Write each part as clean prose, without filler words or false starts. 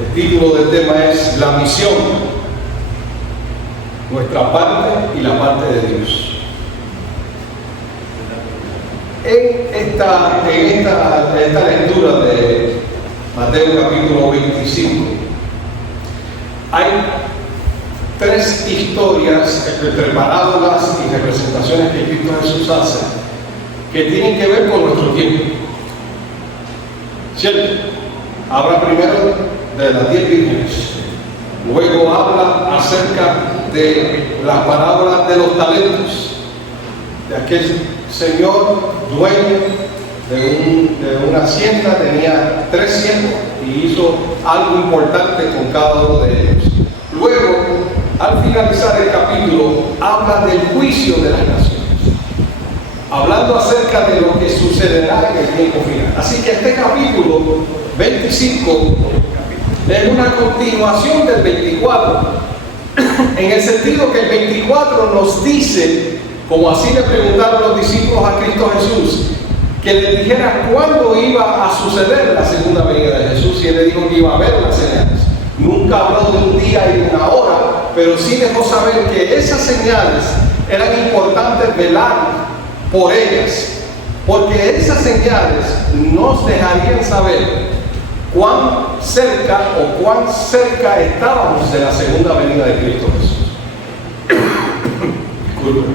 El título del tema es La misión, nuestra parte y la parte de Dios. En esta lectura de Mateo capítulo 25 hay tres historias entre parábolas y representaciones que Cristo Jesús hace que tienen que ver con nuestro tiempo. ¿Cierto? Habla primero de las 10 vírgenes, luego habla acerca de las parábolas de los talentos, de aquel señor dueño de una hacienda, tenía 3 siervos y hizo algo importante con cada uno de ellos. Luego, al finalizar el capítulo, habla del juicio de las naciones, hablando acerca de lo que sucederá en el tiempo final. Así que este capítulo 25 es una continuación del 24, en el sentido que el 24 nos dice, como así le preguntaron los discípulos a Cristo Jesús, que le dijera cuándo iba a suceder la segunda venida de Jesús, y él le dijo que iba a haber las señales. Nunca habló de un día y de una hora, pero sí dejó saber que esas señales eran importantes velar por ellas, porque esas señales nos dejarían saber cuán cerca estábamos de la segunda venida de Cristo Jesús. Disculpen.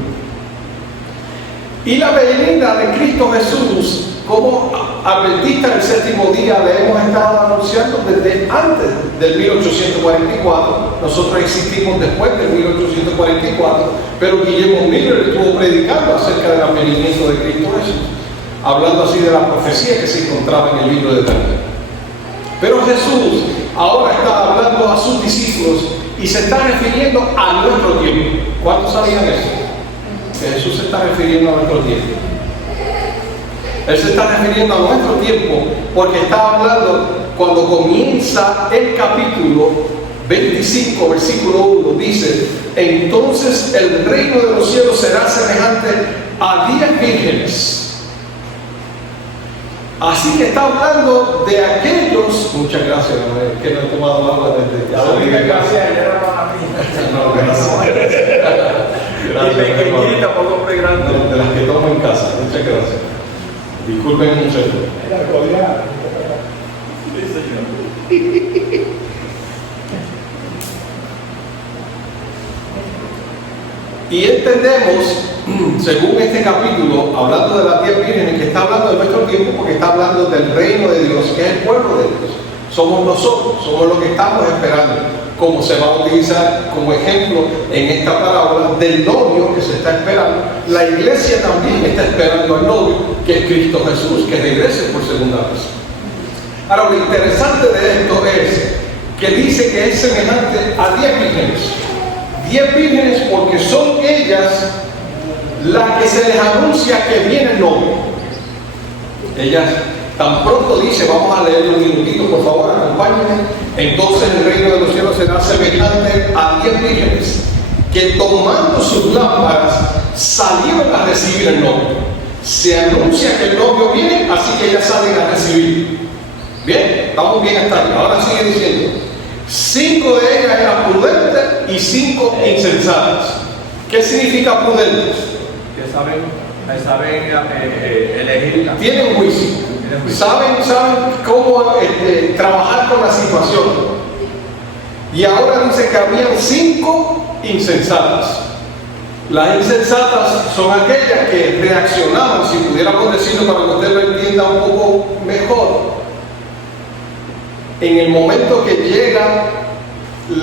Y la venida de Cristo Jesús, como adventista del séptimo día, le hemos estado anunciando desde antes del 1844. Nosotros existimos después del 1844, pero Guillermo Miller estuvo predicando acerca del advenimiento de Cristo Jesús, hablando así de la profecía que se encontraba en el libro de Daniel. Pero Jesús ahora está hablando a sus discípulos y se está refiriendo a nuestro tiempo. ¿Cuántos sabían eso? Que Jesús se está refiriendo a nuestro tiempo. Él se está refiriendo a nuestro tiempo porque está hablando, cuando comienza el capítulo 25, versículo 1, dice: entonces el reino de los cielos será semejante a 10 vírgenes. Así que está hablando de aquellos, muchas gracias, que no he tomado agua desde ya salí de casa. No, gracias. Y pequeñita, poco grande. De las que tomo en casa, muchas gracias. Disculpen mucho. Y entendemos, según este capítulo, hablando de las 10 vírgenes, que está hablando de nuestro tiempo, porque está hablando del reino de Dios, que es el pueblo de Dios. Somos nosotros, somos los que estamos esperando, como se va a utilizar como ejemplo en esta parábola del novio que se está esperando. La iglesia también está esperando al novio, que es Cristo Jesús, que regrese por segunda vez. Ahora, lo interesante de esto es que dice que es semejante a 10 vírgenes. 10 vírgenes porque son ellas las que se les anuncia que viene el novio. Ellas tan pronto dice, vamos a leer un minutito, por favor, acompáñenme. Entonces el reino de los cielos será semejante a 10 vírgenes que tomando sus lámparas salieron a recibir el novio. Se anuncia que el novio viene, así que ellas salen a recibir. Bien, estamos bien hasta aquí. Ahora sigue diciendo: 5 de ellas eran prudentes y 5 insensatas. ¿Qué significa prudentes? Que saben elegir. Tienen juicio. Saben cómo trabajar con la situación. Y ahora dice que habían 5 insensatas. Las insensatas son aquellas que reaccionaban, si pudiéramos decirlo para que usted lo entienda un poco mejor, en el momento que llega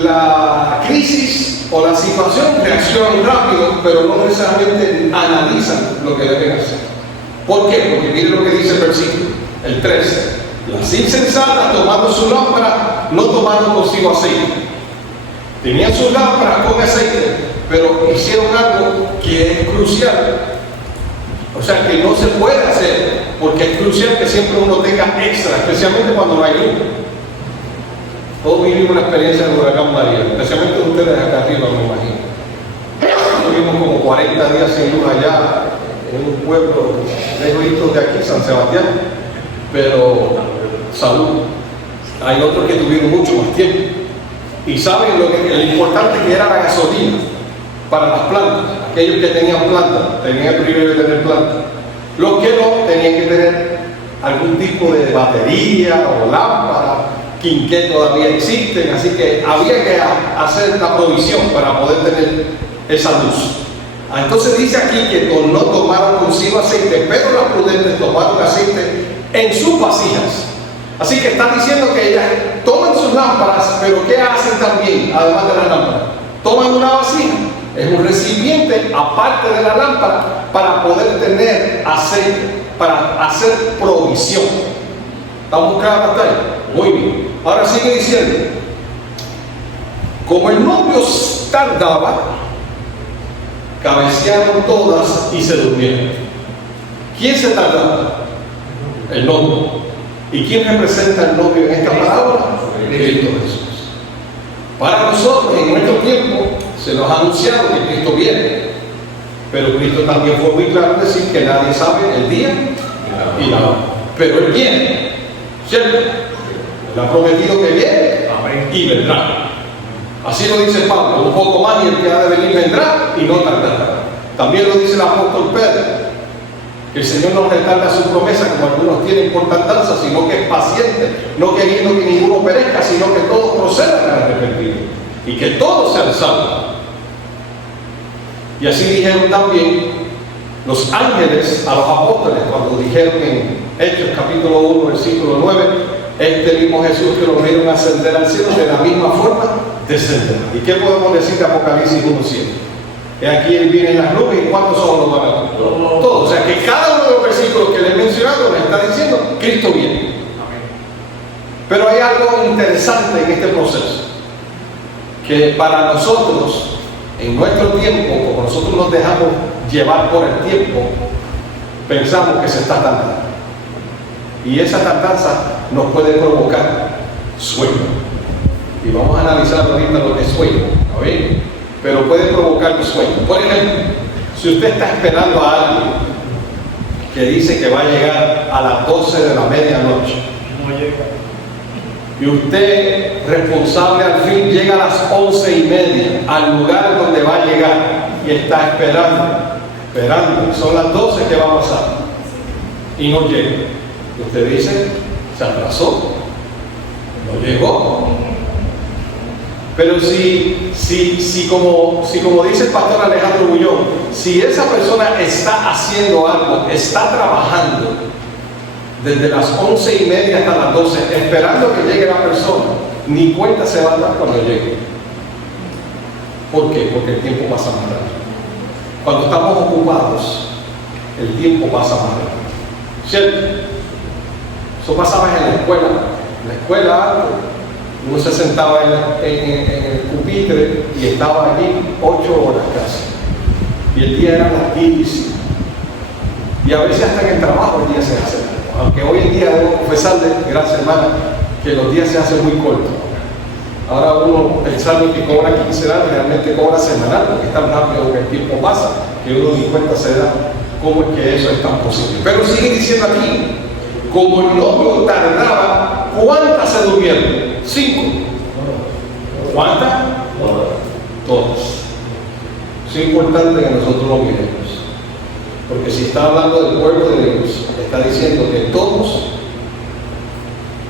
la crisis o la situación, reaccionan rápido, pero no necesariamente analizan lo que deben hacer. ¿Por qué? Porque miren lo que dice el versículo, el 13. Las insensatas, tomando su lámpara, no tomaron consigo aceite. Tenían sus lámparas con aceite, pero hicieron algo que es crucial. O sea, que no se puede hacer, porque es crucial que siempre uno tenga extra, especialmente cuando no hay luz. Todos vivimos una experiencia de huracán María, especialmente ustedes acá arriba, me imagino. Tuvimos como 40 días sin luz allá, en un pueblo lejos de aquí, San Sebastián. Pero, salud. Hay otros que tuvieron mucho más tiempo. Y saben lo importante que era la gasolina para las plantas. Aquellos que tenían plantas, tenían el privilegio de tener plantas. Los que no, tenían que tener algún tipo de batería o lámpara, que todavía existen, así que había que hacer la provisión para poder tener esa luz. Entonces dice aquí que no tomaron consigo aceite, pero las prudentes tomaron aceite en sus vasijas. Así que está diciendo que ellas toman sus lámparas, pero ¿qué hacen también, además de las lámparas? Toman una vasija, es un recipiente aparte de la lámpara para poder tener aceite, para hacer provisión. ¿Estamos claros hasta ahí? Muy bien. Ahora sigue diciendo, como el novio tardaba, cabecearon todas y se durmieron. ¿Quién se tardaba? El novio. ¿Y quién representa al novio en esta parábola? Cristo Jesús. Para nosotros, en nuestro tiempo, se nos ha anunciado que Cristo viene. Pero Cristo también fue muy claro en decir que nadie sabe el día y la hora. Pero Él viene, ¿cierto? Él ha prometido que viene y vendrá. Así lo dice Pablo, un poco más y el que ha de venir vendrá y no tardará. También lo dice el apóstol Pedro, que el Señor no retarda su promesa como algunos tienen por tardanza, sino que es paciente, no queriendo que ninguno perezca, sino que todos procedan al arrepentimiento y que todos sean salvos. Y así dijeron también los ángeles a los apóstoles cuando dijeron en Hechos capítulo 1 versículo 9, este mismo Jesús que lo vieron ascender al cielo, de la misma forma descenderá. ¿Y qué podemos decir de Apocalipsis 1:7? Que aquí Él viene en las nubes. ¿Y cuántos son los van a ver? Todos. O sea que cada uno de los versículos que le he mencionado le está diciendo Cristo viene. Pero hay algo interesante en este proceso, que para nosotros, en nuestro tiempo, como nosotros nos dejamos llevar por el tiempo, pensamos que se está tardando. Y esa tardanza nos puede provocar sueño. Y vamos a analizar ahorita lo que es sueño, ¿no ven? Pero puede provocar sueño. Por ejemplo, si usted está esperando a alguien que dice que va a llegar a las 12 de la medianoche, y usted, responsable al fin, llega a las 11:30 al lugar donde va a llegar y está esperando, son las 12 que va a pasar y no llega. Usted dice, se atrasó, no llegó. Pero si como dice el pastor Alejandro Bullón, si esa persona está haciendo algo, está trabajando desde las 11:30 hasta las 12, esperando que llegue la persona, ni cuenta se va a dar cuando llegue. ¿Por qué? Porque el tiempo pasa más rápido. Cuando estamos ocupados, el tiempo pasa más rápido. ¿Cierto? Eso pasaba en la escuela. En la escuela, uno se sentaba en el pupitre y estaba allí 8 horas casi. Y el día era larguísimo. Y a veces hasta en el trabajo el día se hace. Aunque hoy en día debo confesarle, gracias hermana, que los días se hacen muy cortos. Ahora uno pensando que cobra quincenal, realmente cobra semanal, porque es tan rápido que el tiempo pasa, que uno ni cuenta se da cómo es que eso es tan posible. Pero sigue diciendo aquí, como el novio tardaba, ¿cuántas se durmieron? 5. ¿Cuántas? Todas. Es importante que nosotros lo miremos. Porque si está hablando del pueblo de Dios, está diciendo que todos,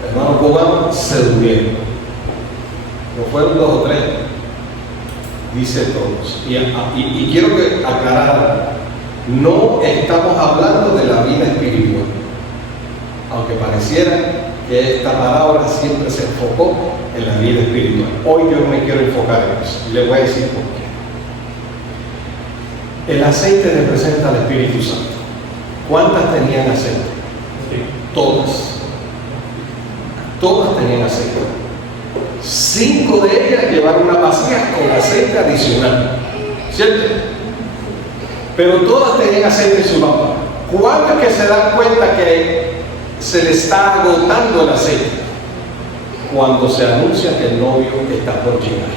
hermanos Bogán, se durmieron. No fueron 2 o 3, dice todos. Y quiero que aclarar, no estamos hablando de la vida espiritual. Aunque pareciera que esta palabra siempre se enfocó en la vida espiritual. Hoy yo no me quiero enfocar en eso. Y le voy a decir por qué. El aceite representa al Espíritu Santo. ¿Cuántas tenían aceite? Sí. Todas. Todas tenían aceite. 5 de ellas llevaron una vasija con aceite adicional. ¿Cierto? Pero todas tenían aceite en su lámpara. ¿Cuántas que se dan cuenta que se le está agotando el aceite? Cuando se anuncia que el novio está por llegar.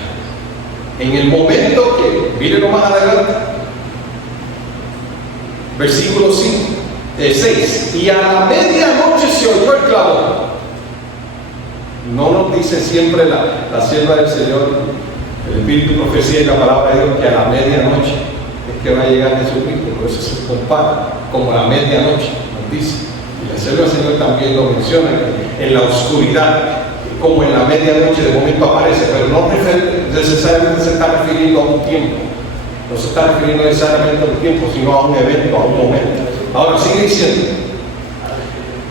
En el momento que, mírenlo más adelante, versículo 6, y a la medianoche se oyó el clamor. No nos dice siempre la sierva del Señor, el Espíritu, profecía y la palabra de Dios, que a la medianoche es que va a llegar Jesucristo. Por eso se compara como a la medianoche, nos dice. Y la sierva del Señor también lo menciona, que en la oscuridad, como en la medianoche de momento aparece, pero no necesariamente se está refiriendo a un tiempo. No se está refiriendo necesariamente a un tiempo, sino a un evento, a un momento. Ahora sigue diciendo,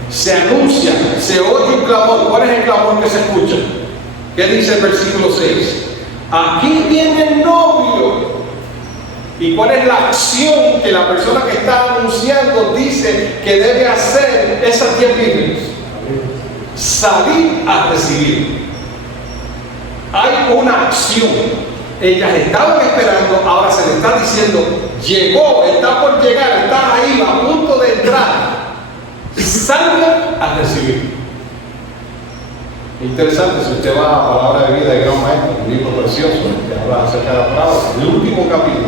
se anuncia, se oye un clamor. ¿Cuál es el clamor que se escucha? ¿Qué dice el versículo 6? Aquí viene el novio. ¿Y cuál es la acción que la persona que está anunciando dice que debe hacer esas 10 vírgenes? Salir a recibir. Hay una acción. Ellas estaban esperando, ahora se le está diciendo, llegó, está por llegar, está ahí, a punto de entrar. Salgan a recibir. Interesante, si usted va a Palabra de Vida de Gran Maestro, un libro precioso que habla acerca de la palabra, el último capítulo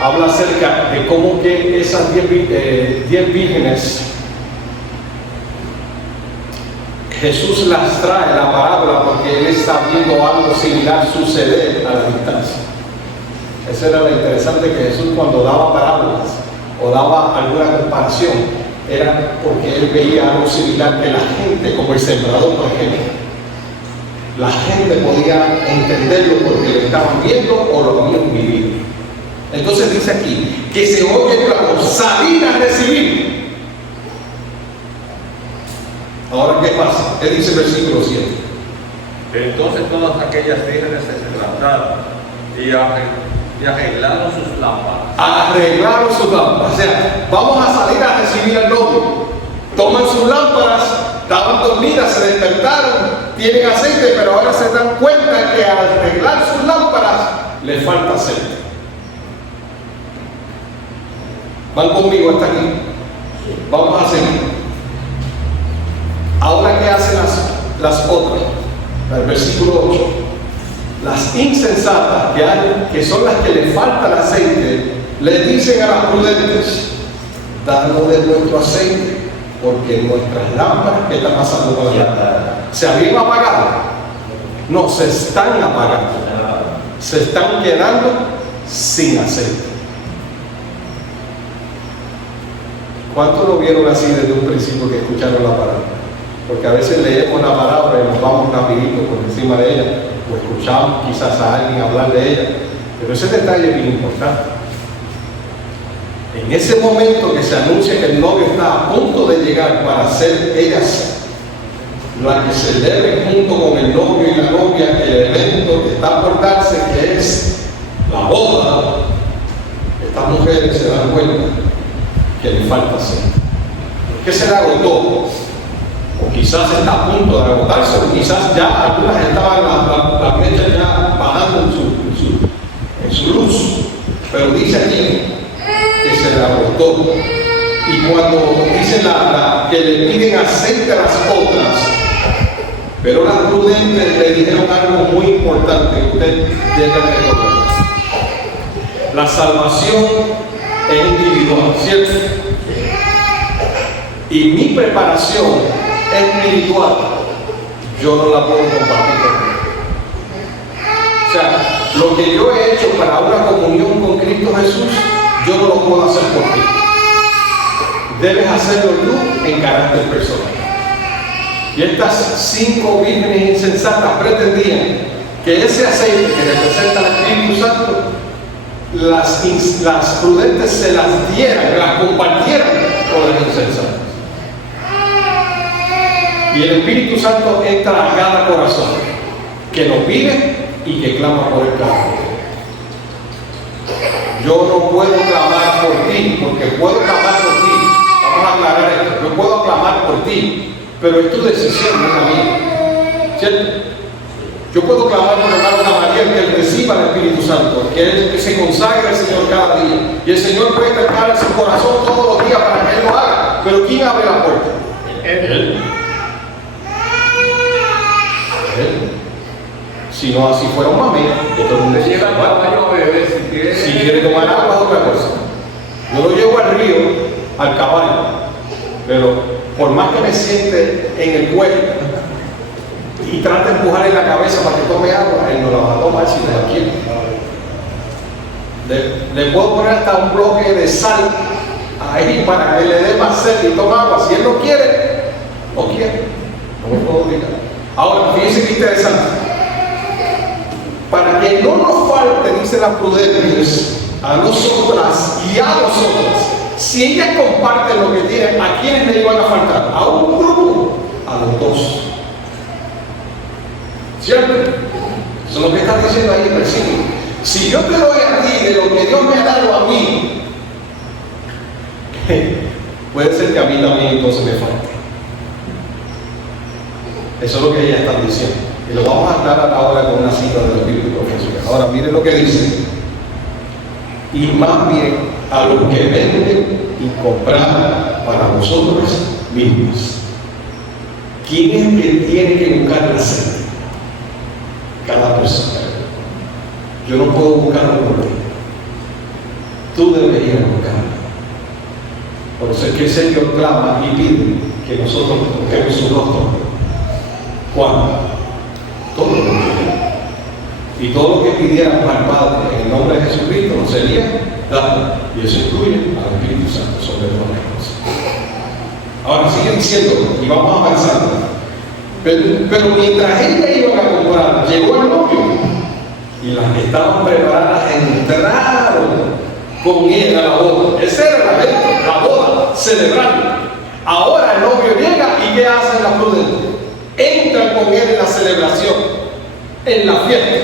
habla acerca de cómo que esas 10 vírgenes Jesús las trae la parábola porque él está viendo algo similar suceder a la distancia. Eso era lo interesante, que Jesús, cuando daba parábolas o daba alguna comparación, era porque él veía algo similar que la gente, como el sembrador, por ejemplo, la gente podía entenderlo porque lo estaban viendo o lo habían vivido. Entonces dice aquí que se oye el clamor, salir a recibir. Ahora, ¿qué pasa? ¿Qué dice el versículo 7? Entonces todas aquellas vírgenes se levantaron y arreglaron sus lámparas. Arreglaron sus lámparas. O sea, vamos a salir a recibir al novio. Toman sus lámparas, estaban dormidas, se despertaron, tienen aceite, pero ahora se dan cuenta que al arreglar sus lámparas les falta aceite. ¿Van conmigo hasta aquí? Vamos a seguir. Ahora, ¿qué hacen las otras? El versículo 8. Las insensatas, que son las que les falta el aceite, les dicen a las prudentes, danos de nuestro aceite, porque nuestras lámparas, ¿qué está pasando con las lámparas? ¿Se habían apagado? No, se están apagando. Se están quedando sin aceite. ¿Cuántos lo vieron así desde un principio que escucharon la palabra? Porque a veces leemos la palabra y nos vamos rapidito por encima de ella, o escuchamos quizás a alguien hablar de ella, pero ese detalle es bien importante. En ese momento que se anuncia que el novio está a punto de llegar para ser ellas la que celebre junto con el novio y la novia el evento que está por darse, que es la boda, estas mujeres se dan cuenta que le falta aceite. ¿Qué se le agotó? O quizás está a punto de agotarse, o quizás ya algunas estaban las mechas ya bajando en su luz. Pero dice aquí que se le agotó. Y cuando dicen que le piden aceite a las otras, pero las prudentes le dijeron algo muy importante que usted debe recordar. La salvación es individual, ¿cierto? Y mi preparación espiritual, yo no la puedo compartir contigo. O sea, lo que yo he hecho para una comunión con Cristo Jesús, yo no lo puedo hacer por ti. Debes hacerlo tú en carácter personal. Y estas 5 vírgenes insensatas pretendían que ese aceite que representa al Espíritu Santo, las prudentes se las dieran, las compartieran con las insensatas. Y el Espíritu Santo entra a cada corazón que lo pide y que clama por el clamor. Yo no puedo clamar por ti, porque puedo clamar por ti. Vamos a aclarar esto. Yo puedo clamar por ti, pero es tu decisión, no es la mía. ¿Cierto? Yo puedo clamar por el hermano María, que él reciba el Espíritu Santo, que él se consagre al Señor cada día. Y el Señor puede estar en su corazón todos los días para que él lo haga. Pero ¿quién abre la puerta? Él. Si no así fuera un mamé, que todo el mundo decía, si quiere tomar agua es otra cosa. Yo lo llevo al río, al caballo, pero por más que me siente en el cuello, y trata de empujarle la cabeza para que tome agua, él no la va a tomar si no la quiere. Le puedo poner hasta un bloque de sal ahí para que le dé más sed y tome agua. Si él no quiere, no quiere. No me puedo obligar. Ahora, fíjense qué interesante. Para que no nos falte, dice la Prudentias, a nosotras y a nosotras, si ellas comparten lo que tienen, ¿a quiénes le iban a faltar? ¿A un grupo? A los dos. ¿Cierto? Eso es lo que está diciendo ahí el versículo. Si yo te doy a ti de lo que Dios me ha dado a mí, puede ser que a mí también entonces me falte. Eso es lo que ellas están diciendo. Y lo vamos a aclarar ahora con una cita de los bíblicos profesionales. Ahora miren lo que dice. Y más bien a los que venden y compran para vosotros mismos. ¿Quién es el que tiene que buscar la sed? Cada persona. Yo no puedo buscarlo por ti. Tú debes ir a buscarlo. Por eso es que el Señor clama y pide que nosotros busquemos su rostro. ¿Cuándo? Todo lo que pidiera. Y todo lo que pidiéramos al Padre en el nombre de Jesucristo nos sería dado. Y eso incluye al Espíritu Santo sobre todas las cosas. Ahora sigue diciendo, y vamos avanzando. Pero mientras ella iba a comprar, llegó el novio. Y las que estaban preparadas entraron con él a la boda. Esa era la evento, la boda, celebrando. Ahora el novio llega y ¿qué hacen las prudentes? Entran con él en la celebración, en la fiesta.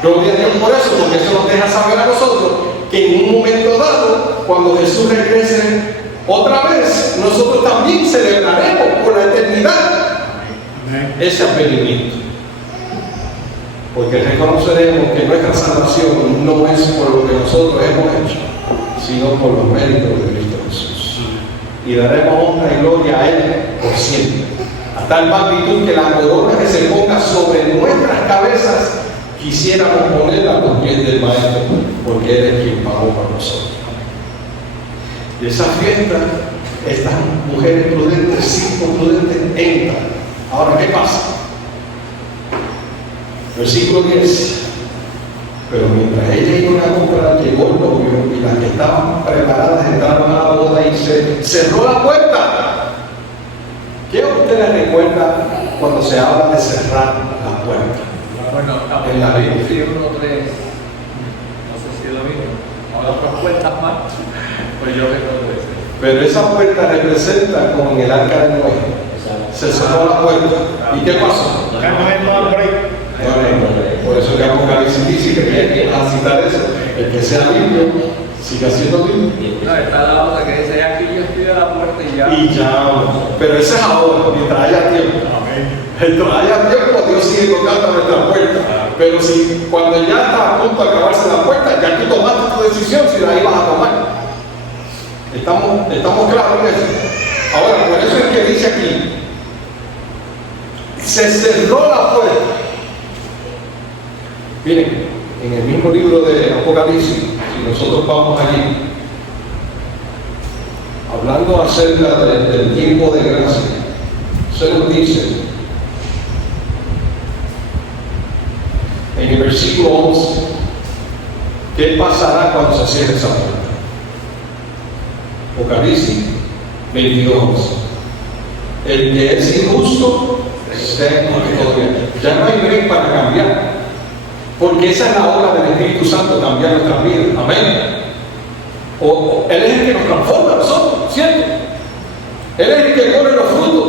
Gloria a Dios por eso, porque eso nos deja saber a nosotros que en un momento dado, cuando Jesús regrese otra vez, nosotros también celebraremos por la eternidad ese advenimiento. Porque reconoceremos que nuestra salvación no es por lo que nosotros hemos hecho, sino por los méritos de Cristo Jesús. Y daremos honra y gloria a Él por siempre. A tal magnitud que la corona que se ponga sobre nuestras cabezas quisiéramos ponerla a los pies del Maestro, porque Él es quien pagó por nosotros. Y esa fiesta, estas mujeres prudentes, 5 prudentes, entran. Ahora, ¿qué pasa? Versículo 10. Pero mientras ellas iban a comprar, llegó el novio y las que estaban preparadas entraron a la boda y se cerró la puerta. ¿Qué a usted le recuerda cuando se habla de cerrar la puerta? Bueno, en la Biblia. Sí, 1:3. No sé si es lo mismo. Ahora otras puertas más. Pues yo recuerdo eso. Pero esa puerta representa como en el arca de Noé. Se cerró la puerta. ¿Y qué pasó? Por eso que Apocalipsis dice que hay que citar eso. El que sea limpio, siga siendo limpio. No, está la otra que dice aquí yo estoy a la puerta y ya. Y ya, pero ese es ahora, mientras haya tiempo. Mientras haya tiempo, Dios sigue tocando nuestra puerta. Pero si cuando ya está a punto de acabarse la puerta, ya tú tomaste tu decisión si la ibas a tomar. Estamos claros en eso. Ahora, por eso es que dice aquí, se cerró la puerta. Miren, en el mismo libro de Apocalipsis, si nosotros vamos allí, hablando acerca del tiempo de gracia, se nos dice en el versículo 11, ¿qué pasará cuando se cierre esa puerta? Apocalipsis 22. El que es injusto, sea en custodia. Ya no hay break para cambiar. Porque esa es la obra del Espíritu Santo, cambiar nuestras vidas. Amén. Él es el que nos transforma a nosotros, ¿cierto? Él es el que pone los frutos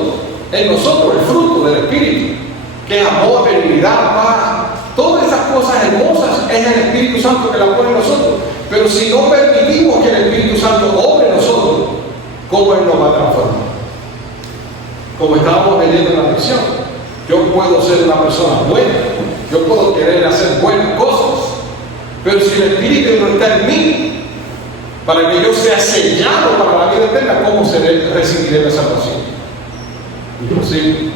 en nosotros, el fruto del Espíritu, que es amor, benignidad, paz. Todas esas cosas hermosas es el Espíritu Santo que las pone en nosotros. Pero si no permitimos que el Espíritu Santo obre en nosotros, ¿cómo Él nos va a transformar? Como estábamos leyendo en la lección, yo puedo ser una persona buena, yo puedo querer hacer buenas cosas, pero si el Espíritu no está en mí, para que yo sea sellado para la vida eterna, ¿cómo recibiré la salvación? Imposible.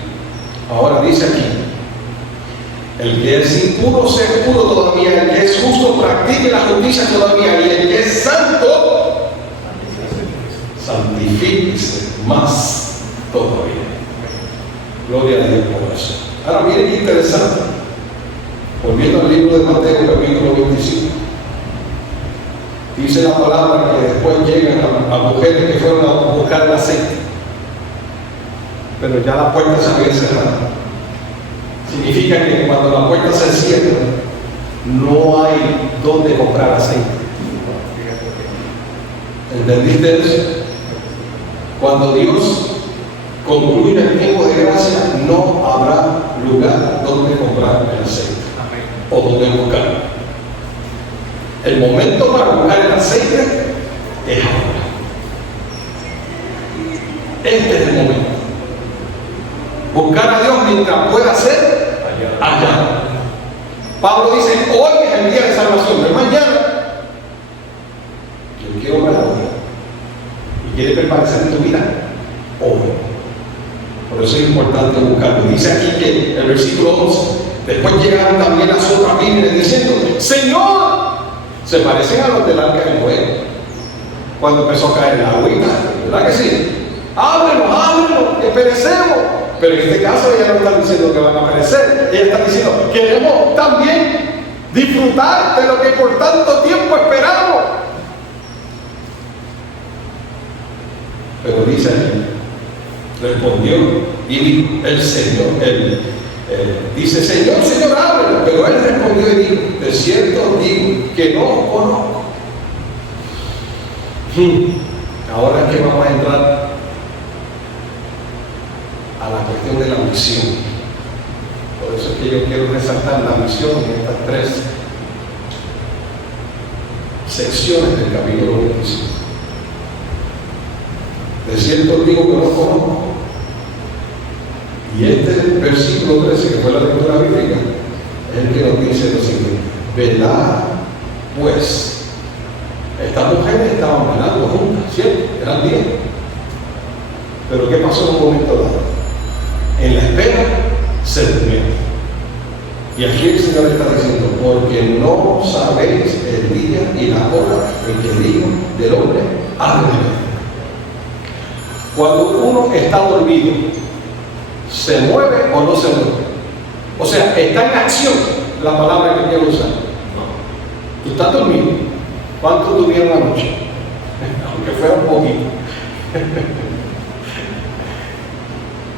Ahora dice aquí, el que es impuro sea puro todavía, el que es justo practique la justicia todavía, y el que es santo, santifíquese más todavía. Gloria a Dios por eso. Ahora miren qué interesante. Volviendo al libro de Mateo, capítulo 25. Dice la palabra que después llegan a mujeres que fueron a buscar el aceite. Pero ya la puerta se había cerrado. Significa que cuando la puerta se cierra, no hay dónde comprar aceite. ¿Entendiste eso? Cuando Dios concluya el tiempo de gracia, no habrá lugar donde comprar el aceite o donde buscarlo. El momento para buscar el aceite es ahora. Este es el momento. Buscar a Dios mientras pueda ser allá. Pablo dice, hoy es el día de salvación, no es mañana. Yo quiero ver ahora. Y quiere permanecer en tu vida hoy. Por eso es importante buscarlo. Dice aquí que el versículo 11, después llegaron también las otras vírgenes diciendo, Señor, se parecen a los del arca de Noé, cuando empezó a caer la agüita, ¿verdad que sí? Ábrenos, que perecemos. Pero en este caso ella no está diciendo que van a perecer, ella está diciendo, queremos también disfrutar de lo que por tanto tiempo esperamos. Pero dice aquí, respondió y dijo el Señor, dice, Señor, ábrelo. Pero él respondió y dijo, de cierto digo que no os conozco. Ahora es que vamos a entrar a la cuestión de la misión. Por eso es que yo quiero resaltar la misión en estas tres secciones del capítulo 25. De cierto digo que no conozco. Y este versículo 13, que fue la lectura bíblica, es el que nos dice lo siguiente: velad pues. Estas mujeres estaban velando juntas, ¿cierto? Eran 10. Pero ¿qué pasó en un momento dado? En la espera se durmieron. Y aquí el Señor está diciendo, porque no sabéis el día y la hora en que el Hijo del Hombre ha de venir. Cuando uno está dormido, ¿se mueve o no se mueve? O sea, está en acción, la palabra que quiero usar. No. Tú estás dormido. ¿Cuánto durmieron anoche? Aunque fuera un poquito.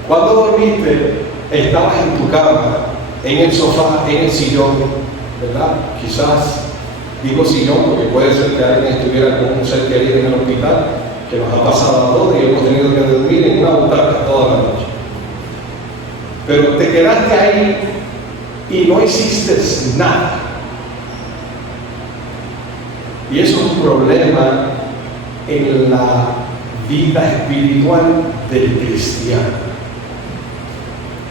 Cuando dormiste, estabas en tu cama, en el sofá, en el sillón, ¿verdad? Quizás digo sillón porque puede ser que alguien estuviera con un ser querido en el hospital, que nos ha pasado a todos y hemos tenido que dormir en una butaca toda la noche. Pero te quedaste ahí y no hiciste nada. Y eso es un problema en la vida espiritual del cristiano.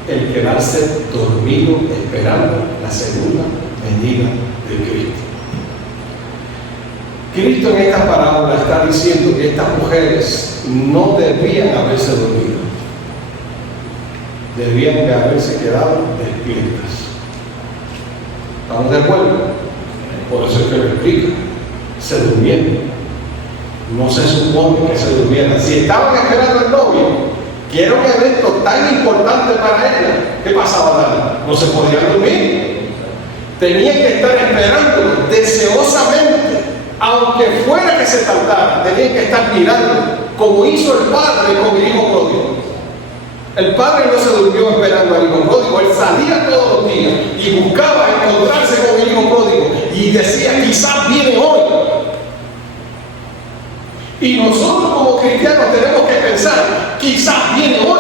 El quedarse dormido esperando la segunda venida de Cristo. Cristo en esta parábola está diciendo que estas mujeres no debían haberse dormido. Debían de haberse quedado despiertas. ¿Estamos de acuerdo? Por eso es que lo explica. Se durmieron. No se supone que se durmieran. Si estaban esperando al novio, que era un evento tan importante para ella, ¿qué pasaba, Dani? No se podían dormir. Tenían que estar esperando deseosamente, aunque fuera que se tardara, tenían que estar mirando, como hizo el padre con el hijo pródigo. El padre no se durmió esperando al hijo pródigo, él salía todos los días y buscaba encontrarse con el hijo pródigo y decía, quizás viene hoy. Y nosotros como cristianos tenemos que pensar, quizás viene hoy.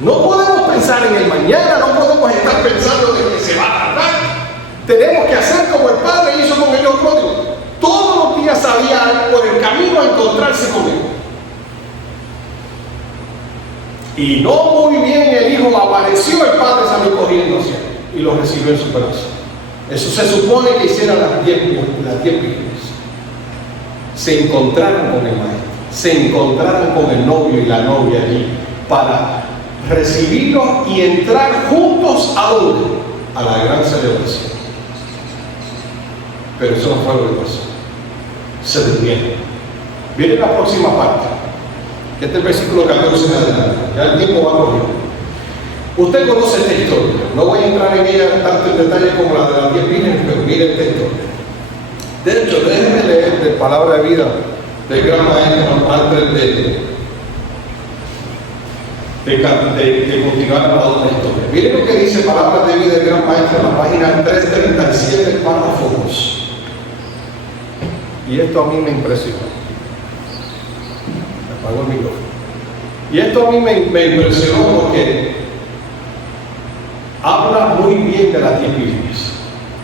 No podemos pensar en el mañana, no podemos estar pensando de que se va a tardar. Tenemos que hacer como el padre hizo con el hijo pródigo. Todos los días salía por el camino a encontrarse con él. Y no muy bien el hijo apareció, el padre salió corriendo hacia él y lo recibió en su brazo. Eso se supone que hicieran las 10 vírgenes. Se encontraron con el maestro, se encontraron con el novio y la novia allí para recibirlos y entrar juntos a ¿dónde? A la gran celebración. Pero eso no fue lo que pasó. Se durmieron. Viene la próxima parte. Este es el versículo 14 en adelante. Ya el tiempo va corriendo. Usted conoce esta historia. No voy a entrar en ella tanto en detalle como la de las 10 vírgenes, pero mire esta historia. De hecho, déjenme leer de Palabra de Vida del gran maestro antes de continuar con la otra historia. Miren lo que dice Palabra de Vida del gran maestro en la página 337, párrafo 2. Y esto a mí me impresionó. Me apagó el micrófono. Y esto a mí me impresionó porque habla muy bien de las 10 vírgenes.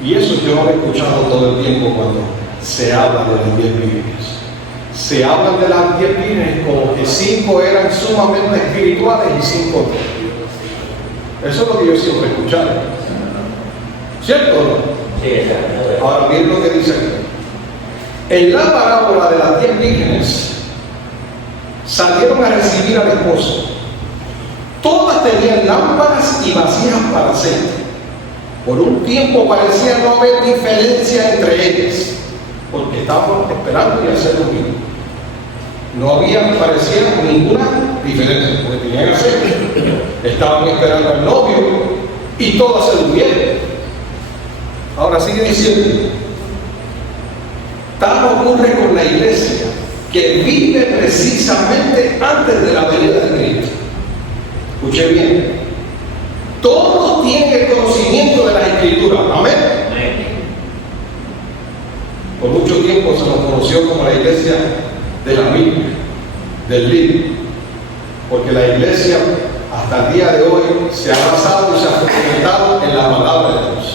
Y eso yo lo he escuchado todo el tiempo cuando se habla de las 10 vírgenes. Se habla de las 10 vírgenes como que 5 eran sumamente espirituales y 5 no. Eso es lo que yo siempre he escuchado. ¿Cierto o no? Sí, exacto. Ahora miren lo que dice aquí. En la parábola de las 10 vírgenes salieron a recibir al esposo. Todas tenían lámparas y vasijas para aceite. Por un tiempo parecía no haber diferencia entre ellas, porque estaban esperando y hacer lo mismo. No había, parecía ninguna diferencia, porque tenían aceite. Estaban esperando al novio y todas se durmieron. Ahora sigue diciendo. Tal ocurre con la iglesia, que vive precisamente antes de la venida de Cristo. Escuche bien. Todos tienen el conocimiento de las Escrituras. Amén. Por mucho tiempo se nos conoció como la iglesia de la Biblia, del libro. Porque la iglesia, hasta el día de hoy, se ha basado y se ha fundamentado en la palabra de Dios.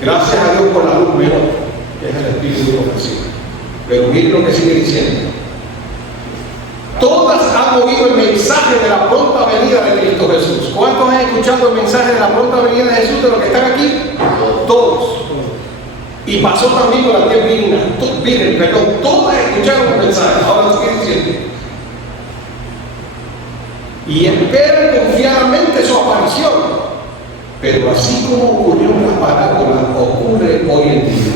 Gracias a Dios por la luz menor, que es el Espíritu de profecía. Pero miren lo que sigue diciendo. Todas han oído el mensaje de la pronta venida de Cristo Jesús. ¿Cuántos han escuchado el mensaje de la pronta venida de Jesús de los que están aquí? Todos. Y pasó también con las 10 vírgenes, perdón, todas escucharon el mensaje. Ahora sigue diciendo. Y esperan confiadamente su aparición. Pero así como ocurrió en la parábola, ocurre hoy en día.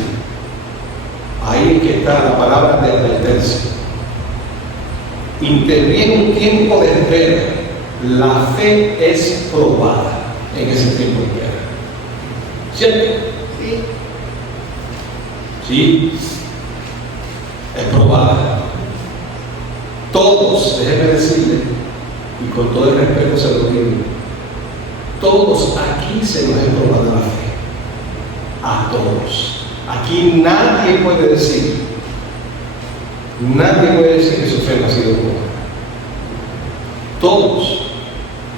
Ahí es que está la palabra de advertencia. Interviene un tiempo de espera. La fe es probada en ese tiempo de espera. ¿Cierto? Sí. Sí. Es probada. Todos, déjeme decirle, y con todo el respeto se lo digo, todos aquí se nos es probada la fe. A todos. Aquí nadie puede decir que su fe no ha sido probada. Todos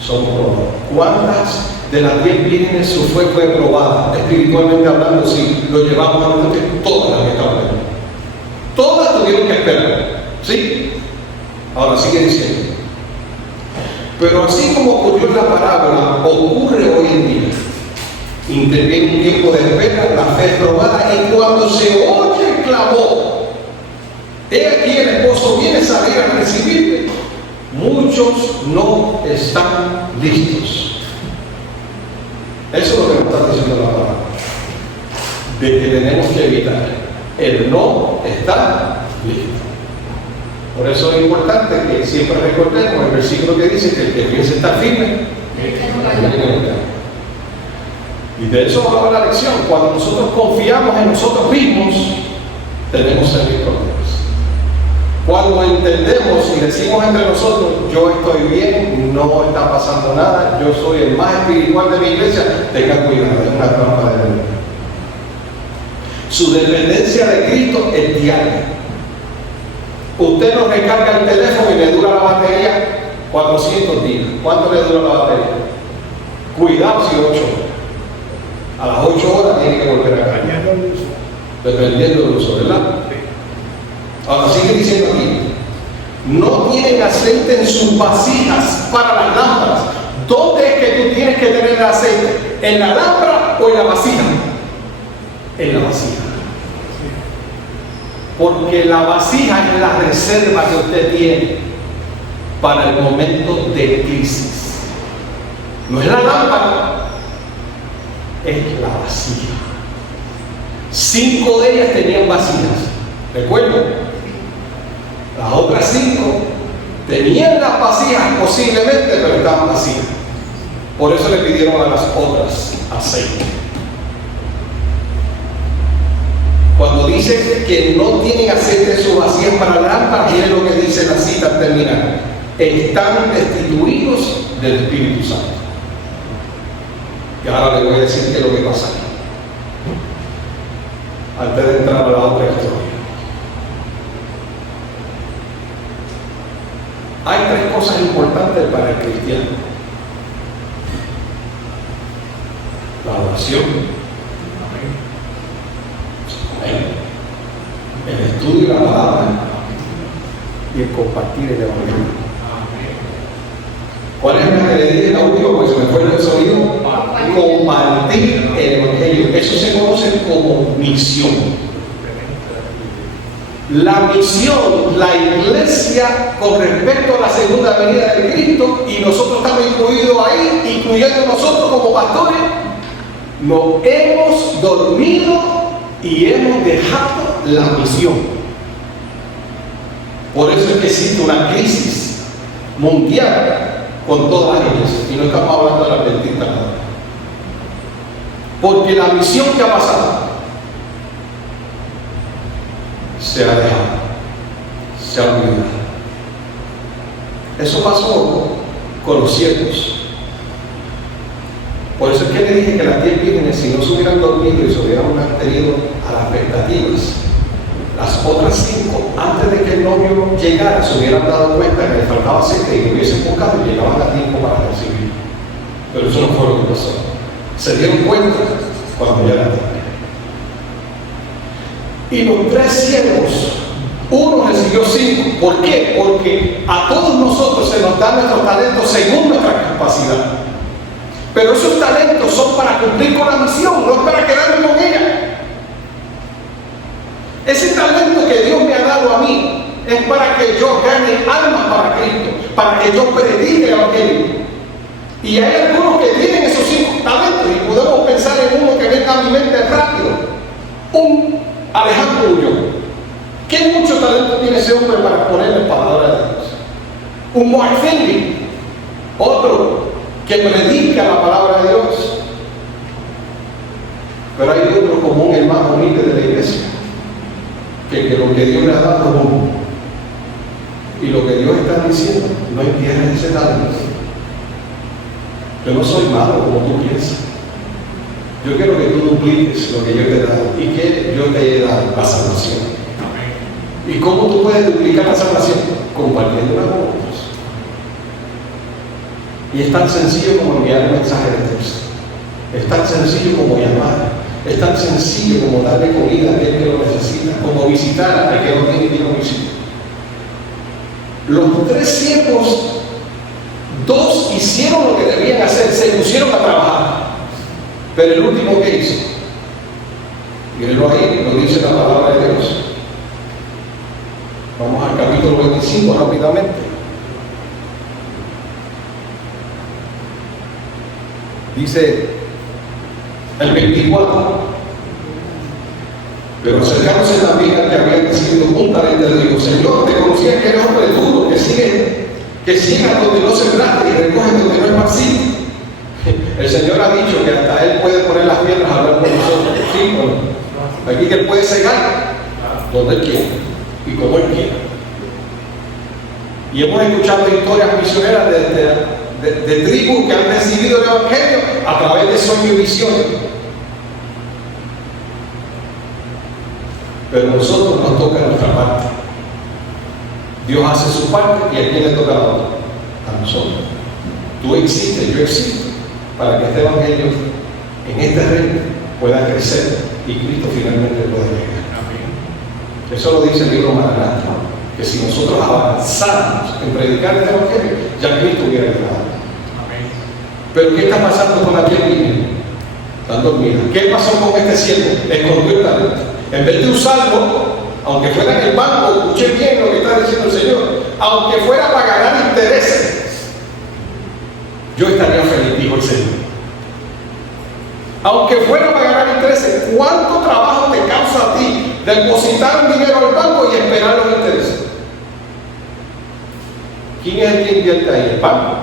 somos probados. ¿Cuántas de las 10 vírgenes su fe fue probada? Espiritualmente hablando, sí, lo llevamos a nosotros, todas las que estaban ahí. Todas tuvieron que esperar. ¿Sí? Ahora sigue diciendo. Pero así como ocurrió en la parábola, ocurre hoy en día. Interviene un tiempo de espera, la fe es probada, y cuando se oye el clamor, he aquí el esposo viene a salir a recibirle. Muchos no están listos. Eso es lo que nos está diciendo la palabra. De que tenemos que evitar el no estar listo. Por eso es importante que siempre recordemos el versículo que dice que el que piensa estar firme, y de eso va la lección. Cuando nosotros confiamos en nosotros mismos, tenemos serios problemas. Cuando entendemos y decimos entre nosotros, yo estoy bien, no está pasando nada, yo soy el más espiritual de mi iglesia, tenga cuidado, es una trampa de Dios. Su dependencia de Cristo es diaria. Usted no recarga el teléfono y le dura la batería 400 días. ¿Cuánto le dura la batería? Cuidado si 8 horas. A las 8 horas tiene que volver a cargar. Dependiendo del uso, ¿verdad? Ahora sigue diciendo aquí. No tienen aceite en sus vasijas para las lámparas. ¿Dónde es que tú tienes que tener el aceite? ¿En la lámpara o en la vasija? En la vasija. Porque la vasija es la reserva que usted tiene para el momento de crisis. No es la lámpara, es la vasija. 5 de ellas tenían vasijas, ¿recuerdan? Las otras 5 Tenían las vasijas posiblemente, pero estaban vacías. Por eso le pidieron a las otras aceite. Cuando dice que no tienen aceite en sus vasijas para lámparas, miren lo que dice la cita al terminar: están destituidos del Espíritu Santo. Y ahora le voy a decir qué es lo que pasa aquí, antes de entrar a la otra historia. Hay tres cosas importantes para el cristiano: la oración, el estudio de la palabra y el compartir el evangelio. ¿Cuál es la que le dije la última? Porque se me fue el sonido. Compartir el evangelio. Eso se conoce como misión. La misión, la iglesia con respecto a la segunda venida de Cristo, y nosotros estamos incluidos ahí, incluyendo nosotros como pastores, nos hemos dormido y hemos dejado la misión. Por eso es que existe una crisis mundial con todas las iglesias, y no estamos hablando de la adventista nada. Porque la misión que ha pasado se ha dejado, se ha olvidado. Eso pasó con los siervos. Por eso es que le dije que las 10 vírgenes, si no se hubieran dormido y se hubieran mantenido a las expectativas, las otras 5, antes de que el novio llegara, se hubieran dado cuenta que le faltaba aceite y lo hubiesen buscado y llegaban a tiempo para recibir. Pero eso no fue lo que pasó. Se dieron cuenta cuando ya era tarde. Y los 3 siervos, uno recibió 5. ¿Por qué? Porque a todos nosotros se nos dan nuestros talentos según nuestra capacidad. Pero esos talentos son para cumplir con la misión, no es para quedarme con ella. Ese talento que Dios me ha dado a mí es para que yo gane almas para Cristo, para que yo predique el evangelio. Y hay algunos que tienen esos 5 talentos, y podemos pensar en uno que venga a mi mente rápido: un Alejandro Ulloa. ¿Qué mucho talento tiene ese hombre para poner la palabra de Dios? Un Mark Finley, otro que predica la palabra de Dios. Pero hay otro como un hermano humilde de la iglesia, que lo que Dios le ha dado es uno, y lo que Dios está diciendo: no entiendes ese talento. Yo no soy malo como tú piensas. Yo quiero que tú dupliques lo que yo te he dado. ¿Y que yo te he dado? La salvación. ¿Y cómo tú puedes duplicar la salvación? Compartiéndola con otros. Y es tan sencillo como enviar un mensaje de texto. Es tan sencillo como llamar. Es tan sencillo como darle comida a aquel que lo necesita, como visitar a aquel que no tiene que ir a visitar. Los 3 siervos, 2 hicieron lo que debían hacer, se pusieron a trabajar. Pero el último, que hizo, mírenlo ahí, lo dice la palabra de Dios. Vamos al capítulo 25 rápidamente. Dice el 24: pero acercándose también al que había recibido un talento, le dijo: Señor, te conocía que eres hombre duro, que siga donde no sembraste y recoge donde no esparciste. El Señor ha dicho que hasta Él puede poner las piedras a hablar con nosotros. Sí, bueno, aquí que Él puede cegar donde Él quiera y como Él quiera. Y hemos escuchado historias misioneras de tribus que han recibido el evangelio a través de sueños y visiones. Pero a nosotros nos toca nuestra parte. Dios hace su parte, y a quién le toca la otra: a nosotros. Tú existes, yo existo, para que este evangelio en este reino pueda crecer y Cristo finalmente pueda llegar. Amén. Eso lo dice el libro Maranatha, que si nosotros avanzáramos en predicar este evangelio, ya Cristo hubiera llegado. Amén. Pero ¿qué está pasando con la tierra? Están dormidas. ¿Qué pasó con este siervo? Escondió el talento. En vez de usarlo, aunque fuera en el banco, escuché bien lo que está diciendo el Señor, aunque fuera para ganar intereses, yo estaría feliz, dijo el Señor. Aunque fuera para ganar intereses, ¿cuánto trabajo te causa a ti depositar un dinero al banco y esperar los intereses? ¿Quién es el que invierte ahí? El banco,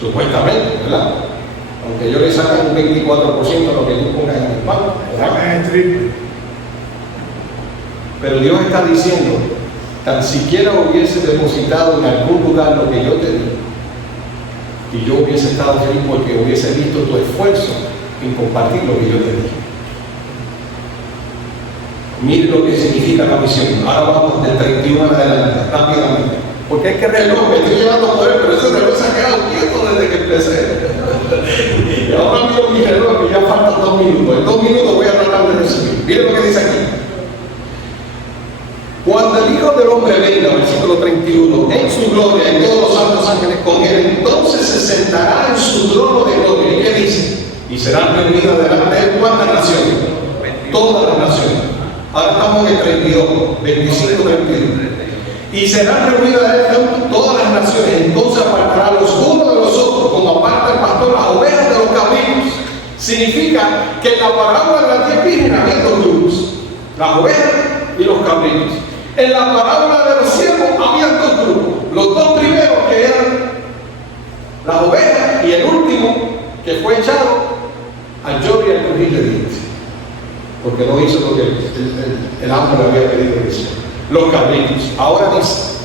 supuestamente, ¿verdad? Aunque yo le sacan un 24% de lo que tú pongas en el banco, ¿verdad? Pero Dios está diciendo, tan siquiera hubiese depositado en algún lugar lo que yo te di, y yo hubiese estado feliz porque hubiese visto tu esfuerzo en compartir lo que yo te di. Mire lo que significa la misión. Ahora vamos del 31 en adelante, rápidamente. Porque es que reloj, me estoy llevando por él, pero ese reloj se ha quedado quieto desde que empecé. Y ahora miro mi reloj, que ya faltan 2 minutos. En 2 minutos voy a tratar de resumir. Mire lo que dice aquí. Cuando el Hijo del Hombre venga, versículo 31, en su gloria, y todos los santos ángeles con él, entonces se sentará en su trono de gloria. ¿Y qué dice? Y serán reunidas delante de él, ¿cuántas naciones? Todas las naciones. Ahora estamos en el 32, 25, 32. Y serán reunidas de él todas las naciones. Entonces apartará los unos de los otros, como aparta el pastor las ovejas de los cabritos. Significa que en la parábola de las 10 vírgenes había 2 grupos: las ovejas y los cabritos. En la parábola de los siervos había 2 grupos: los 2 primeros, que eran las ovejas, y el último, que fue echado al lloro y al crujir de dientes, porque no hizo lo que el amo le había pedido que hiciera. Los cabritos. Ahora dice,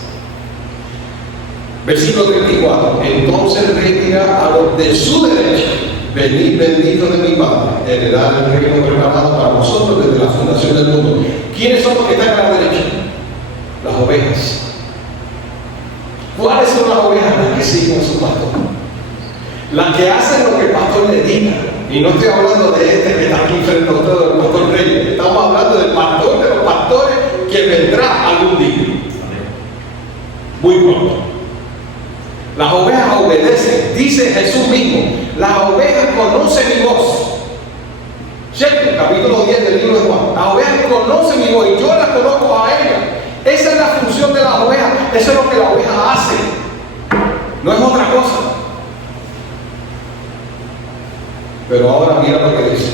versículo 34, entonces el rey dirá a los de su derecha: venid benditos de mi Padre, heredad el reino preparado para vosotros desde la fundación del mundo. ¿Quiénes son los que están a la derecha? Las ovejas. ¿Cuáles son las ovejas? Las que siguen a su pastor, las que hacen lo que el pastor le diga. Y no estoy hablando de este que está aquí frente a ustedes, del pastor Reyes. Estamos hablando del pastor de los pastores que vendrá algún día, muy pronto. Las ovejas obedecen, dice Jesús mismo. Las ovejas conocen mi voz. ¿Cierto? Capítulo 10 del libro de Juan. Las ovejas conocen mi voz y yo las conozco a ellas. Esa es la función de las ovejas. Eso es lo que la oveja hace. No es otra cosa. Pero ahora mira lo que dice.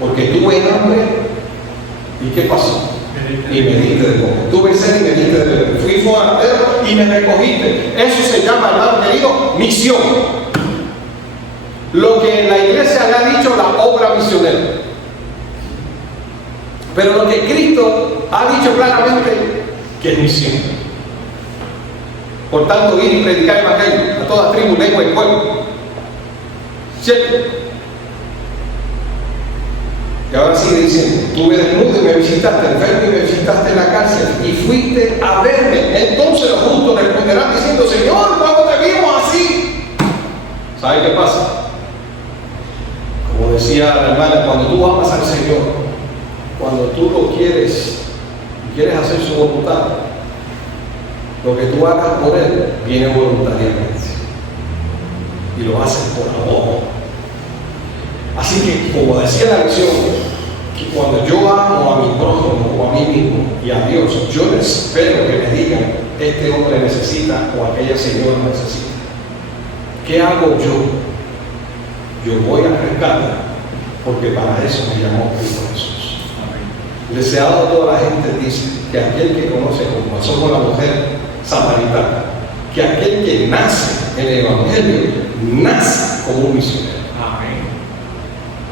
Porque tuve hambre, ¿y qué pasó? Y me diste de comer. Tuve sed y me diste de beber. Fui forastero y me recogiste. Eso se llama, hermano querido, misión. Lo que en la iglesia le ha dicho la obra misionera. Pero lo que Cristo ha dicho claramente, que es misión. Por tanto, ir y predicar el evangelio a toda tribu, lengua y pueblo. ¿Cierto? Y ahora sigue diciendo: tuve desnudo y me visitaste, enfermo y me visitaste en la cárcel, y fuiste a verme. Entonces los justos responderán diciendo: Señor, ¿cuándo te vimos así? ¿Sabe qué pasa? Como decía la hermana, cuando tú amas al Señor, cuando tú lo quieres y quieres hacer su voluntad, lo que tú hagas por Él viene voluntariamente y lo haces por amor. Así que, como decía la lección, que cuando yo amo a mi prójimo o a mí mismo y a Dios, yo no espero que me digan: este hombre necesita o aquella señora necesita. ¿Qué hago yo? Yo voy a rescatar, porque para eso me llamó Cristo Jesús. Deseado a toda la gente dice que aquel que conoce, como pasó con la mujer samaritana, que aquel que nace en el Evangelio nace como un misionero.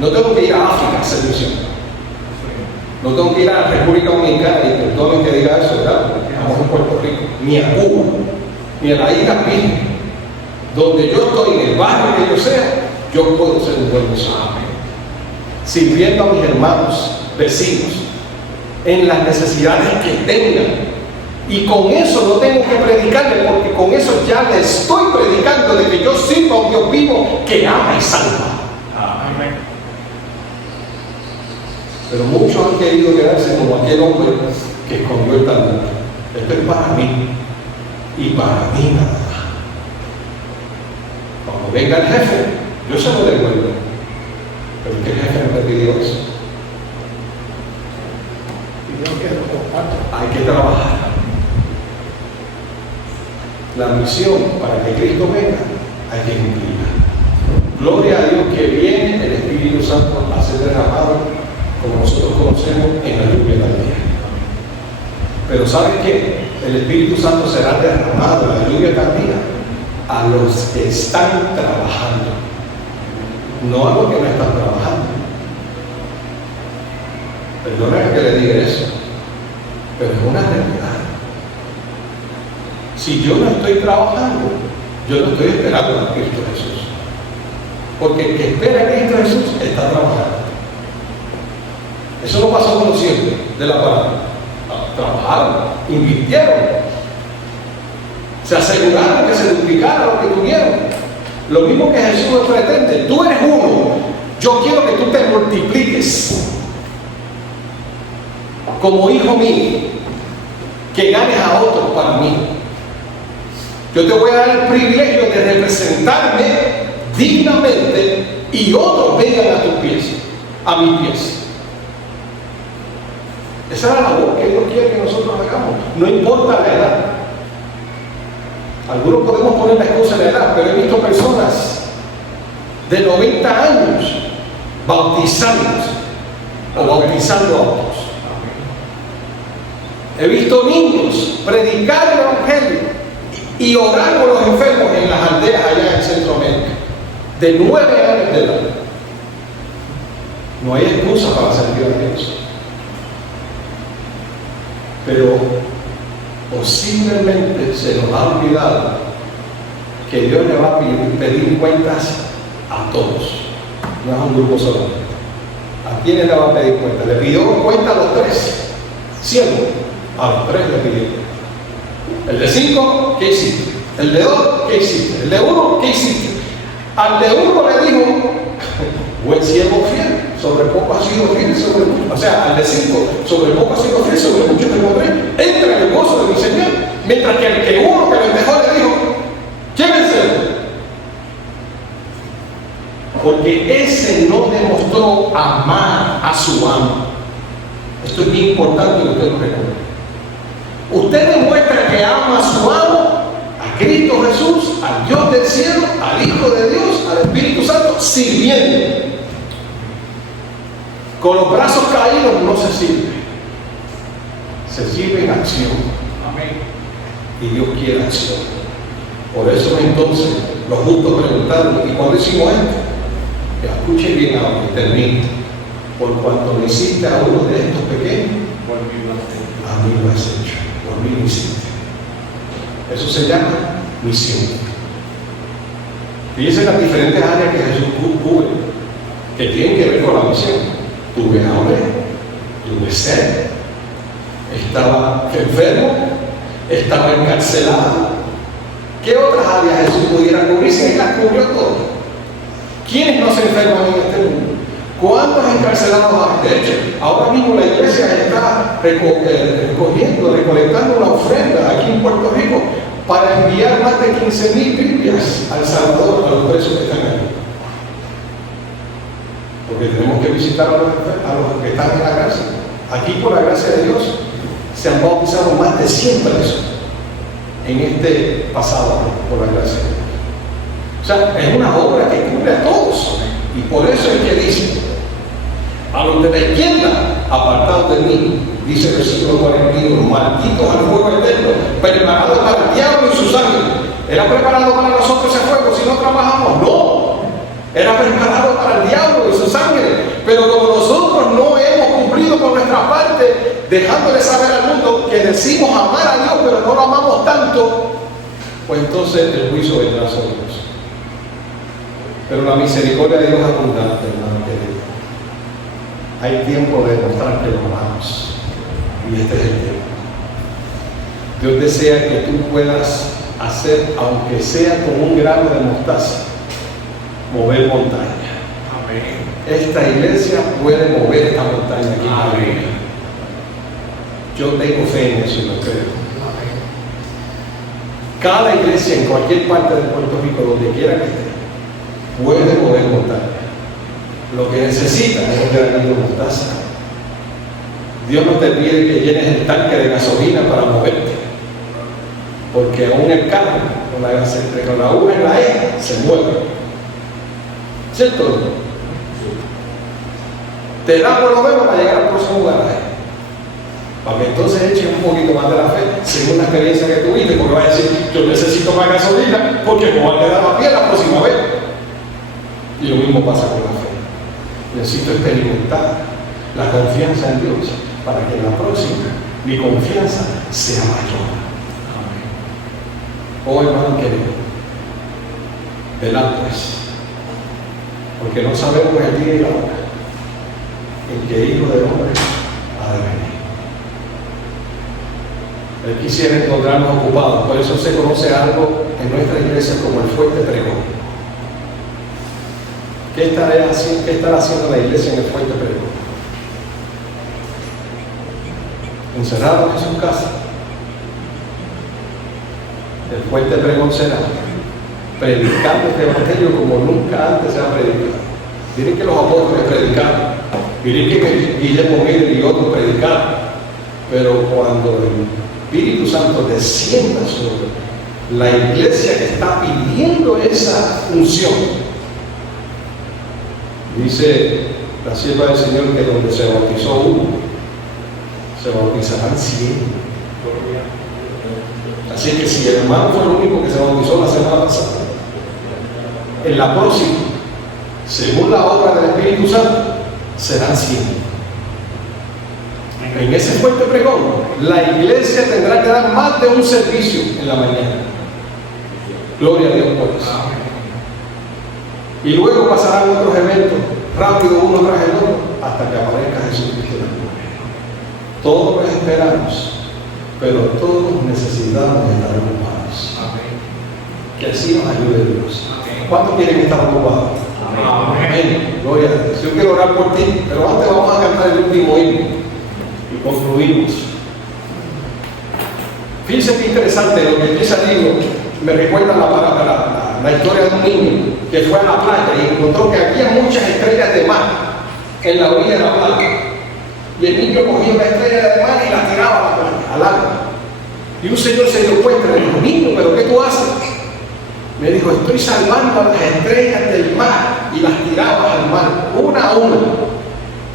No tengo que ir a África a hacer misión. No tengo que ir a la República Dominicana, y perdonen que diga eso, ¿verdad? Estamos en Puerto Rico, ni a Cuba, ni a la isla Virgen. Donde yo estoy, en el barrio que yo sea, yo puedo ser un buen misionero. Sirviendo a mis hermanos, vecinos, en las necesidades que tengan. Y con eso no tengo que predicarle, porque con eso ya le estoy predicando de que yo sirvo a un Dios vivo que ama y salva. Amén. Pero muchos han querido quedarse como aquel hombre que escondió el talento. Esto es para mí y para mí nada más. Cuando venga el jefe, yo se lo devuelvo. Pero ¿qué jefe me pidió eso? Hay que trabajar. La misión para que Cristo venga hay que cumplirla. Gloria a Dios que viene el Espíritu Santo a ser derramado, como nosotros conocemos, en la lluvia del día. Pero ¿sabes qué? El Espíritu Santo será derramado, la lluvia tardía, a los que están trabajando, no a los que no están trabajando. Perdóname que le diga eso, pero es una realidad. Si yo no estoy trabajando, yo no estoy esperando a Cristo Jesús. Porque el que espera a Cristo Jesús está trabajando. Eso no pasó con los siervos de la palabra. Trabajaron, invirtieron, se aseguraron que se duplicara lo que tuvieron. Lo mismo que Jesús nos pretende. Tú eres uno, yo quiero que tú te multipliques como hijo mío, que ganes a otros para mí. Yo te voy a dar el privilegio de representarme dignamente y otros vengan a tus pies, a mis pies. Esa es la labor que Dios quiere que nosotros hagamos, no importa la edad. Algunos podemos poner la excusa de la edad, pero he visto personas de 90 años bautizándose o bautizando a otros. He visto niños predicar el Evangelio y orar por los enfermos en las aldeas allá en Centroamérica, de 9 años de edad. No hay excusa para servir a Dios. Pero posiblemente se nos ha olvidado que Dios le va a pedir cuentas a todos, no es a un grupo solamente. ¿A quiénes le va a pedir cuentas? Le pidió cuenta a los 3 siervos, a los 3 le pidió. El de 5, ¿qué hiciste? El de 2, ¿qué hiciste? El de 1, ¿qué hiciste? Al de 1 le dijo, buen siervo fiel, sobre poco ha sido fiel, sobre mucho. O sea, al de 5, sobre poco ha sido fiel, sobre mucho te pondré. Entra en el gozo de mi Señor. Mientras que el que uno que lo dejó le dijo, llévenselo. Porque ese no demostró amar a su amo. Esto es bien importante que usted lo recuerde. Usted demuestra que ama a su amo, a Cristo Jesús, al Dios del cielo, al Hijo de Dios, al Espíritu Santo, sirviendo. Con los brazos caídos no se sirve. Se sirve en acción. Amén. Y Dios quiere acción. Por eso entonces los justos preguntaron, ¿y cuándo hicimos esto? Que escuchen bien ahora y termino. Por cuanto le hiciste a uno de estos pequeños, a mí lo has hecho. Por mí lo hiciste. Eso se llama misión. Fíjense las diferentes áreas que Jesús cubre, que tienen que ver con la misión. Tuve hambre, tuve sed, estaba enfermo, estaba encarcelado. ¿Qué otras áreas Jesús pudiera cubrir? Si Él las cubrió todas. ¿Quiénes no se enferman en este mundo? ¿Cuántos encarcelados hay? De hecho, ahora mismo la iglesia está recolectando una ofrenda aquí en Puerto Rico para enviar más de 15,000 Biblias al Salvador, a los presos que están aquí. Porque tenemos que visitar a los que están en la cárcel. Aquí, por la gracia de Dios, se han bautizado más de 100 presos en este pasado, por la gracia de Dios. O sea, es una obra que cubre a todos. Y por eso es que dice, a los de la izquierda, apartados de mí, dice el versículo 41, malditos al fuego eterno, preparado para el diablo y sus ángeles. ¿Era preparado para nosotros ese fuego si no trabajamos? No. Era preparado para el diablo y sus ángeles. Pero como nosotros no hemos cumplido con nuestra parte, dejándole saber al mundo que decimos amar a Dios, pero no lo amamos tanto, pues entonces el juicio vendrá sobre nosotros. Pero la misericordia de Dios es abundante, hermano querido. Hay tiempo de demostrar que lo amamos. Y este es el tiempo. Dios desea que tú puedas hacer, aunque sea con un grano de mostaza, mover montaña. Amén. Esta iglesia puede mover esta montaña aquí. Amén. Yo tengo fe en eso y lo creo. Amén. Cada iglesia en cualquier parte de Puerto Rico, donde quiera que esté, puede mover montaña. Lo que necesita es un granito de mostaza. Dios no te pide que llenes el tanque de gasolina para moverte, porque aún el carro con la U en la E se mueve. ¿Cierto? Te da por lo menos para llegar al próximo garaje. para que entonces eches un poquito más de la fe, según la experiencia que tuviste, porque vas a decir, yo necesito más gasolina, porque me va a quedar a pie la próxima vez. Y lo mismo pasa con la fe. Necesito experimentar la confianza en Dios, para que en la próxima mi confianza sea mayor. Oh hermano querido, velad pues, porque no sabemos el día y la hora en que el Hijo del Hombre ha de venir. Él quisiera encontrarnos ocupados, por eso se conoce algo en nuestra iglesia como el fuerte pregón. ¿Qué estará haciendo la iglesia en el fuerte pregón? Encerrados en sus casas. El fuerte pregón será predicando este evangelio como nunca antes se ha predicado. Miren que los apóstoles predicaron, miren que Guillermo Miller y otros predicaron, pero cuando el Espíritu Santo descienda sobre la iglesia que está pidiendo esa unción, dice la sierva del Señor que donde se bautizó uno, se bautizarán 100. Así que si el hermano fue el único que se bautizó la semana pasada, en la próxima, según la obra del Espíritu Santo, serán 100. En ese fuerte pregón, la iglesia tendrá que dar más de un servicio en la mañana. Gloria a Dios por eso. Y luego pasarán otros eventos, rápido uno tras el otro, hasta que aparezca Jesucristo. Todos los esperamos, pero todos necesitamos estar ocupados. Que así nos ayude Dios. ¿Cuántos quieren estar ocupados? Amén. Gloria a Dios. Yo quiero orar por ti, pero antes vamos a cantar el último himno y concluimos. Fíjense qué interesante lo que empieza el libro. Me recuerda la historia de un niño que fue a la playa y encontró que había muchas estrellas de mar en la orilla de la playa. Y el niño cogía una estrella de mar y la tiraba a la playa, al agua. Y un señor se dio cuenta y le dijo, niño, ¿pero qué tú haces? Me dijo, estoy salvando a las estrellas del mar, y las tiraba al mar, una a una.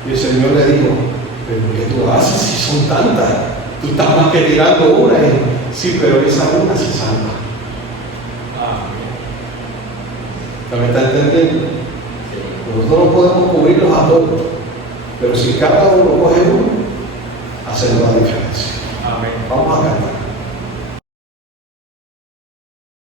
Y el Señor le dijo, ¿pero qué tú haces si son tantas? Tú estás más que tirando una. Y dijo, sí, pero esa una se salva. ¿Me está entendiendo? Nosotros no podemos cubrirlos a todos, pero si cada uno coge uno, hacemos la diferencia. Amén. Vamos a cantar.